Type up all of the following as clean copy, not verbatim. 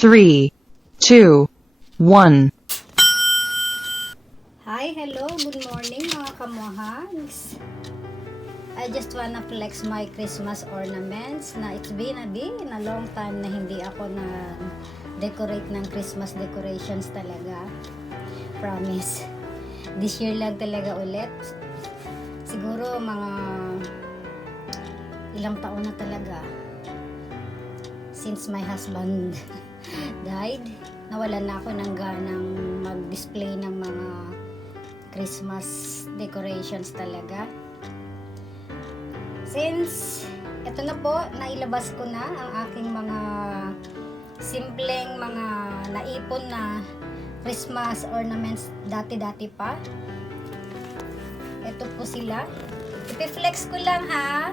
3, 2, 1. Hi, hello, good morning mga kamohags. I just wanna flex my Christmas ornaments na it's been a long time na hindi ako na decorate ng Christmas decorations talaga. Promise. This year lang talaga ulit. Siguro mga ilang taon na talaga since my husband died. Nawalan na ako ng ganang mag-display ng mga Christmas decorations talaga. Since ito na po, nailabas ko na ang aking mga simpleng mga naipon na Christmas ornaments dati-dati pa. Ito po sila. Ipiflex ko lang ha.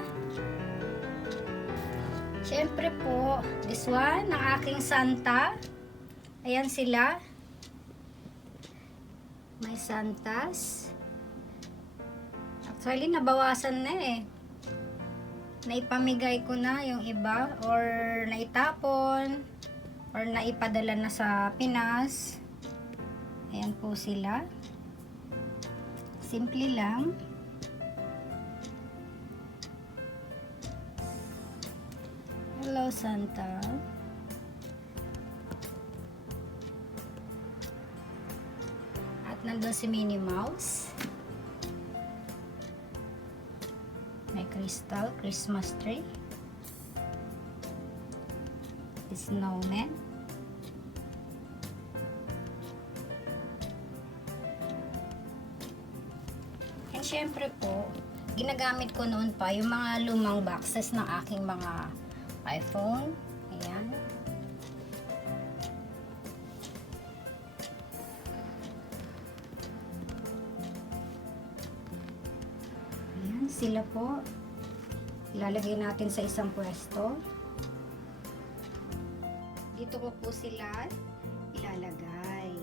Siyempre po, this one, ang aking Santa. Ayan sila. May Santas. Actually, nabawasan na eh. Naipamigay ko na yung iba or naitapon or naipadala na sa Pinas. Ayan po sila. Simple lang. Hello, Santa. At nandun si Minnie Mouse. May crystal, Christmas tree. Snowman. And syempre po, ginagamit ko noon pa yung mga lumang boxes ng aking mga iPhone. Ayan. Ayan, sila po. Ilalagay natin sa isang pwesto. Dito ko po sila ilalagay.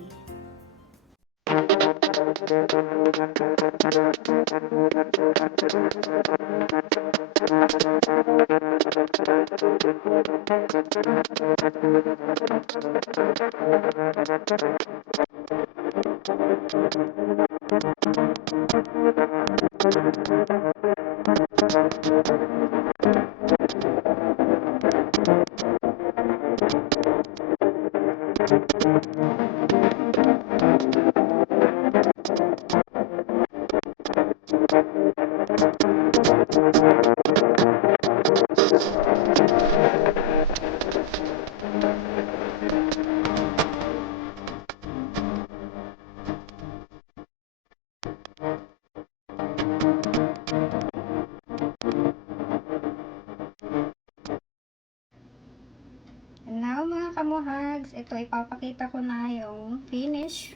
Now mga kamuhags, ito ipapakita ko na yung finish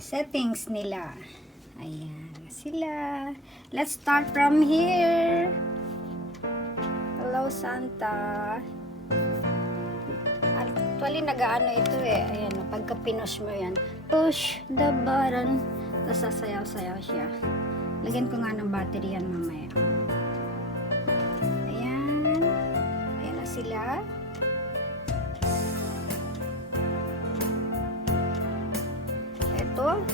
settings nila. Ayan sila. Let's start from here. Hello Santa. Actually nag-ano ito eh. Ayan, pagka pinush mo yan, push the button, tapos sasayaw-sayaw siya. Lagyan ko nga ng battery yan mamaya. Ayan. Ayan na sila. Ito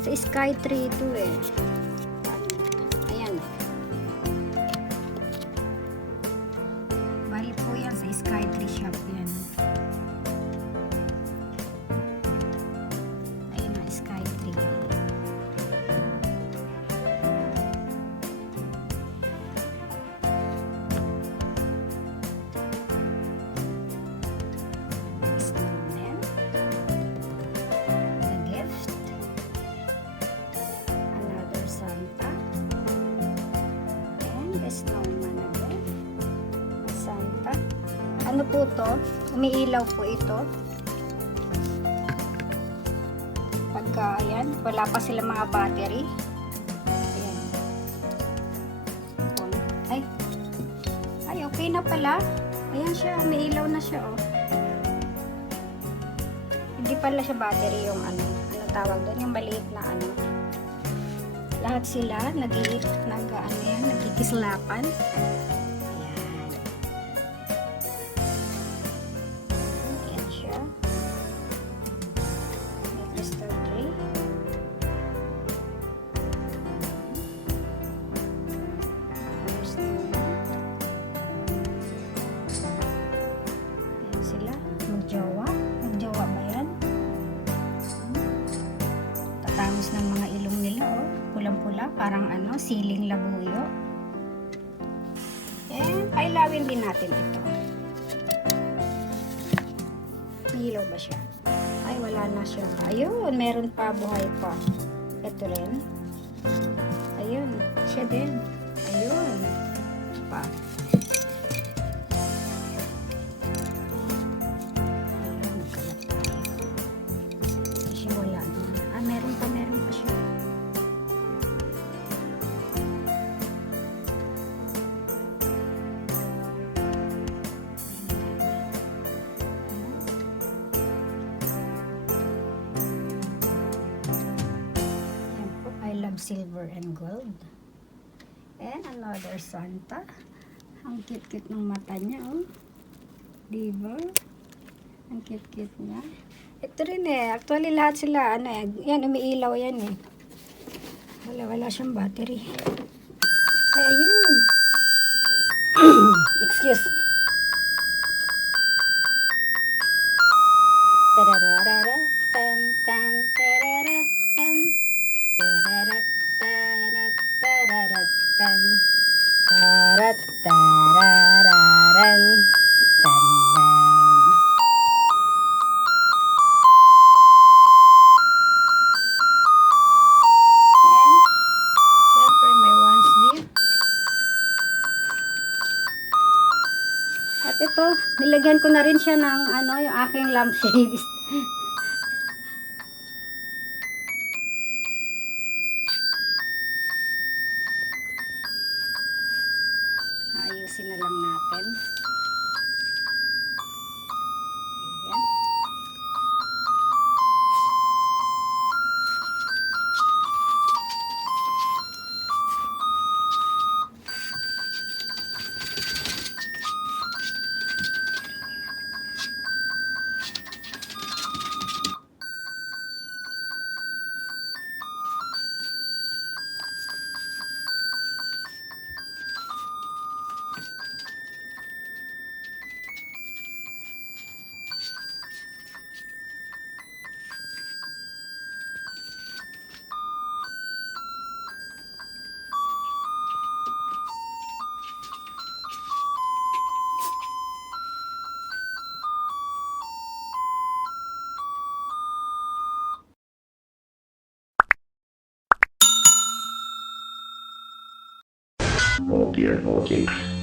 sa Skytree ito eh. Ayan. Bali po yan sa Skytree shop yan. Ayan na Skytree. Snowman again. Santa. Ano po to? Umiilaw po ito. Pagka, ayan, wala pa sila mga battery. Ayan. Ay. Ay, okay na pala. Ayan siya, umiilaw na siya, oh. Hindi pala siya battery yung ano tawag doon, yung maliit na ano. Lahat sila nagkikislapan. Ayan. parang siling labuyo. And pailawin din natin ito. May ilaw ba siya? Ay, wala na siya. Ayun, meron pa, buhay pa. Ito rin. Ayun, siya din. Ayun. Pa. Ayun, kalat tayo. Siya wala na. Meron pa siya. Silver and gold. And another Santa. Ang cute-cute ng mata niya, oh. Diba? Ang cute-cute niya. Ito rin eh. Actually, lahat sila, yan, umiilaw yan eh. Wala siyang battery. Ay, ayun. Excuse. Tararara, tan, tan, tarara, tan. Tararat, tarat, tararat, tan. Tarat, tarararan, tan, tan. And, syempre, may one sleeve. At ito, nilagyan ko na rin siya ng yung aking lampshade. Ayusin na lang natin. Ayan. Okay.